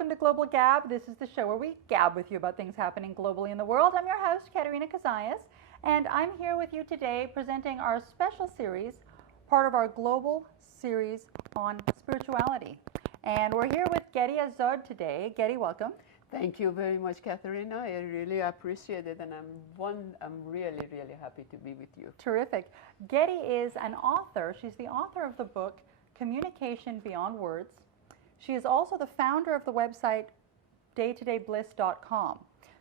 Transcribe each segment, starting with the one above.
welcome to Global Gab. This is the show where we gab with you about things happening globally in the world. I'm your host, Katerina Cozias, and I'm here with you today presenting our special series, part of our global series on spirituality. And we're here with Getty Azod today. Getty, welcome. Thank you very much, Katerina. I really appreciate it, and I'm really, really happy to be with you. Terrific. Getty is an author. She's the author of the book, Communication Beyond Words. She is also the founder of the website daytodaybliss.com.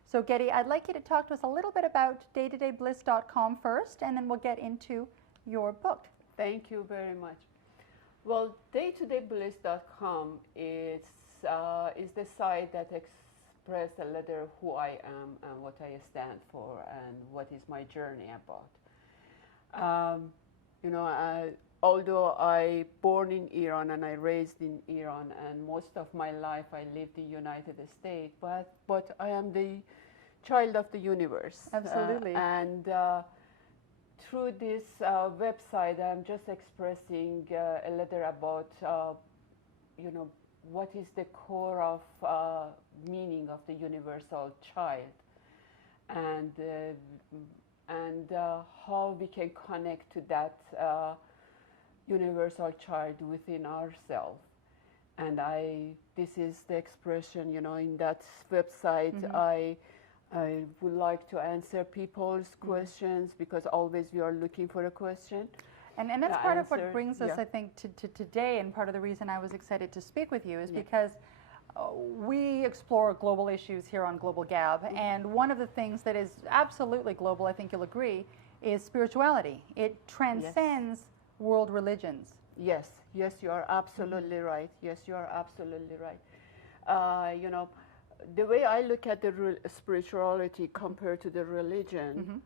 So Getty, I'd like you to talk to us a little bit about daytodaybliss.com first, and then we'll get into your book. Thank you very much. Well, daytodaybliss.com is the site that expresses a little who I am and what I stand for and what is my journey about. Although I born in Iran and I raised in Iran, and most of my life I lived in the United States, but I am the child of the universe. Absolutely. And through this website, I'm just expressing a little about, what is the core of meaning of the universal child, and how we can connect to that universal child within ourselves. And this is the expression, in that website. I would like to answer people's questions, because always we are looking for a question. And that's part of what brings us, I think, to today, and part of the reason I was excited to speak with you is because we explore global issues here on Global Gab, and one of the things that is absolutely global, I think you'll agree, is spirituality. It transcends world religions. Yes, you are absolutely right. Yes, you are absolutely right. The way I look at the spirituality compared to the religion,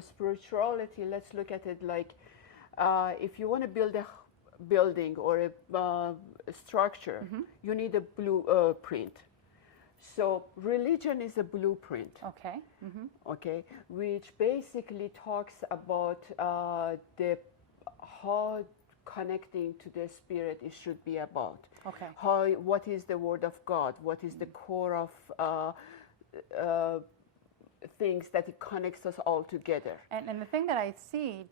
spirituality, let's look at it like if you want to build a building or a structure, you need a blueprint. So religion is a blueprint. Okay. Okay, which basically talks about how connecting to the spirit it should be about. Okay. What is the word of God? What is the core of things that it connects us all together? And the thing that I see,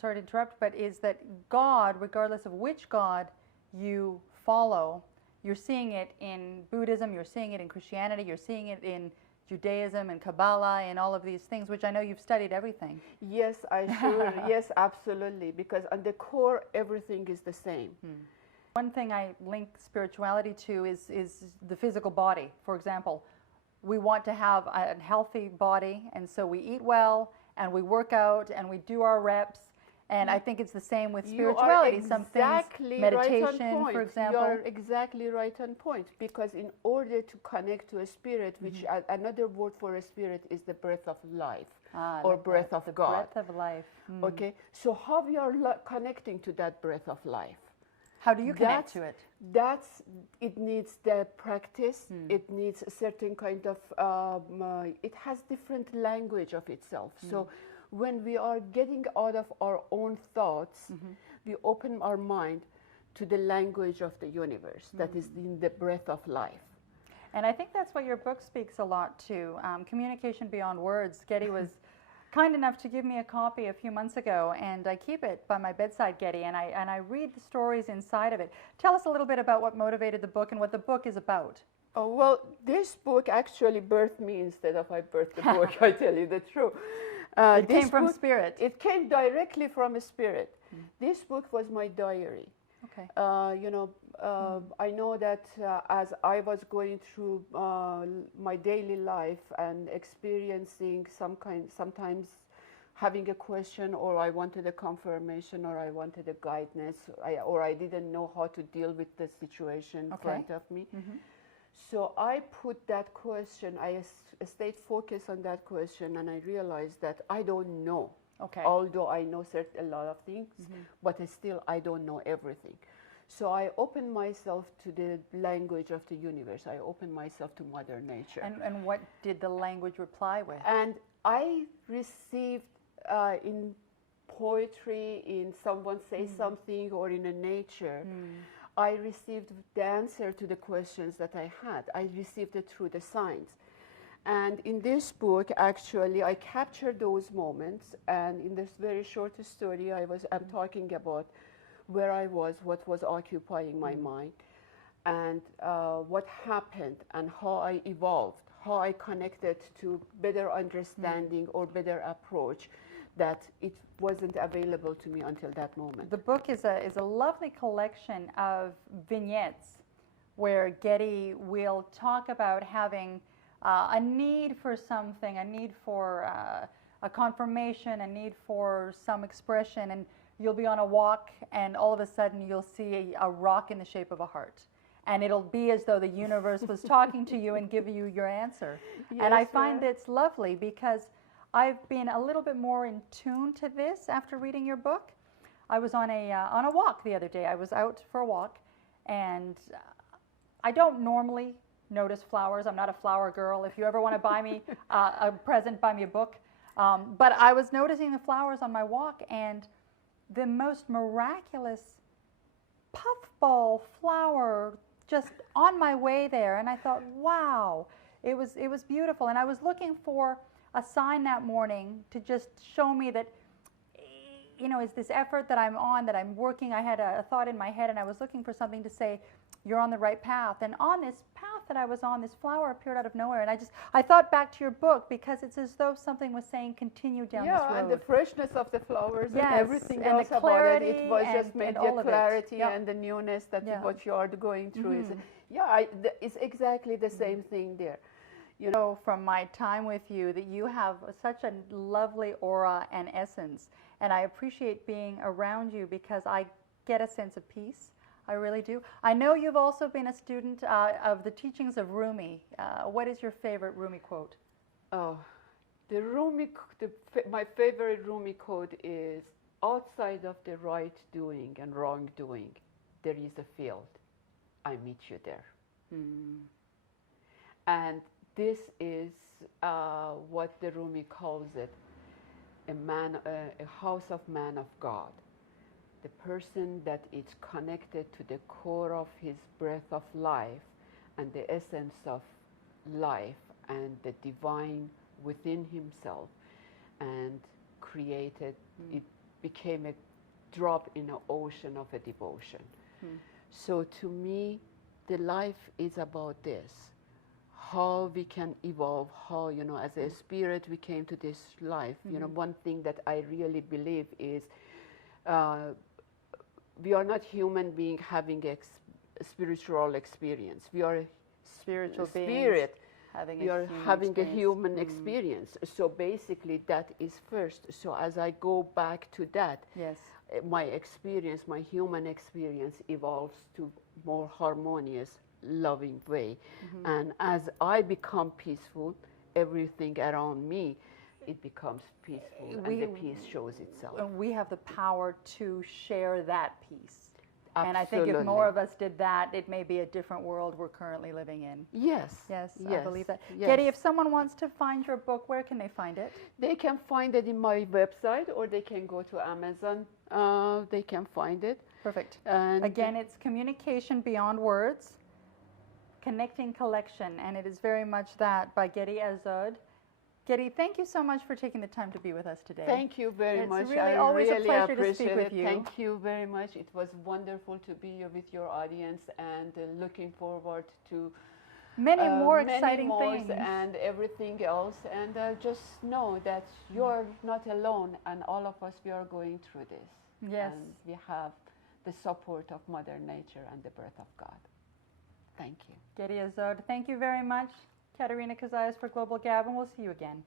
sorry to interrupt, but is that God, regardless of which God you follow, you're seeing it in Buddhism, you're seeing it in Christianity, you're seeing it in Judaism and Kabbalah and all of these things, which I know you've studied everything. Yes, yes, absolutely, because on the core, everything is the same. One thing I link spirituality to is the physical body. For example, we want to have a healthy body, and so we eat well, and we work out, and we do our reps. And I think it's the same with spirituality. Some things, meditation, for example. You are exactly right on point, because in order to connect to a spirit, which another word for a spirit is the breath of life, or breath of God. The breath of life. Okay, so how we are connecting to that breath of life? How do you connect to it? It needs the practice. It needs a certain kind of, it has different language of itself. So when we are getting out of our own thoughts, we open our mind to the language of the universe that is in the breath of life. And I think that's what your book speaks a lot to, Communication Beyond Words. Getty was kind enough to give me a copy a few months ago, and I keep it by my bedside, Getty, and I read the stories inside of it. Tell us a little bit about what motivated the book and what the book is about. Oh, well, this book actually birthed me instead of I birthed the book, I tell you the truth. It came from spirit. It came directly from a spirit. This book was my diary. Okay. I know that as I was going through my daily life and experiencing sometimes having a question, or I wanted a confirmation, or I wanted a guidance, or I didn't know how to deal with the situation in front of me. So I put that question, I stayed focused on that question, and I realized that I don't know. Okay. Although I know a lot of things, but still I don't know everything. So I opened myself to the language of the universe. I opened myself to Mother Nature. And what did the language reply with? And I received in poetry, in someone say something, or in a nature, I received the answer to the questions that I had. I received it through the signs. And in this book, actually, I captured those moments. And in this very short story, I'm talking about where I was, what was occupying my mind, and what happened, and how I evolved, how I connected to better understanding or better approach that it wasn't available to me until that moment. The book is a lovely collection of vignettes where Getty will talk about having a need for something, a need for a confirmation, a need for some expression, and you'll be on a walk and all of a sudden you'll see a rock in the shape of a heart. And it'll be as though the universe was talking to you and giving you your answer. Yes, and I find it's lovely because I've been a little bit more in tune to this after reading your book. I was on a walk the other day. I was out for a walk, and I don't normally notice flowers. I'm not a flower girl. If you ever want to buy me a present, buy me a book. But I was noticing the flowers on my walk, and the most miraculous puffball flower just on my way there, and I thought, wow, it was beautiful. And I was looking for a sign that morning to just show me that, you know, is this effort that I'm on, that I'm working. I had a thought in my head, and I was looking for something to say, you're on the right path. And on this path that I was on, this flower appeared out of nowhere, and I thought back to your book, because it's as though something was saying, continue down this road. Yeah, and the freshness of the flowers, yes, and everything and else the about it. It was and, just made and the clarity yep. and the newness that Yeah. what you are going through is. Yeah, it's exactly the same thing there. You know, from my time with you, that you have such a lovely aura and essence, and I appreciate being around you because I get a sense of peace. I really do. I know you've also been a student of the teachings of Rumi. What is your favorite Rumi quote? Oh, my favorite Rumi quote is, outside of the right doing and wrong doing, there is a field. I meet you there. And this is what the Rumi calls it, a house of man of God. The person that is connected to the core of his breath of life and the essence of life and the divine within himself, and created, it became a drop in an ocean of a devotion. So to me, the life is about this. How we can evolve, how, you know, as a spirit we came to this life. You know, one thing that I really believe is we are not human being having a spiritual experience. We are Spiritual spirit. Having we are having a human experience. So basically that is first. So as I go back to that, yes, my experience, my human experience evolves to more harmonious, loving way. And as I become peaceful, everything around me, it becomes peaceful, and the peace shows itself. And we have the power to share that peace. Absolutely. And I think if more of us did that, it may be a different world we're currently living in. Yes. Yes, yes. I believe that. Yes. Getty, if someone wants to find your book, where can they find it? They can find it in my website, or they can go to Amazon. They can find it. Perfect. And again, it's Communication Beyond Words, Connecting Collection, and it is very much that by Getty Azod. Getty, thank you so much for taking the time to be with us today. Thank you very much. Really I always really a pleasure appreciate to speak it. with you. Thank you very much. It was wonderful to be with your audience, and looking forward to many more exciting things things and everything else. And just know that you're not alone, and all of us, we are going through this. Yes. And we have the support of Mother Nature and the breath of God. Thank you. Getty Azod, thank you very much. Katerina Cozias for Global Gab, and we'll see you again.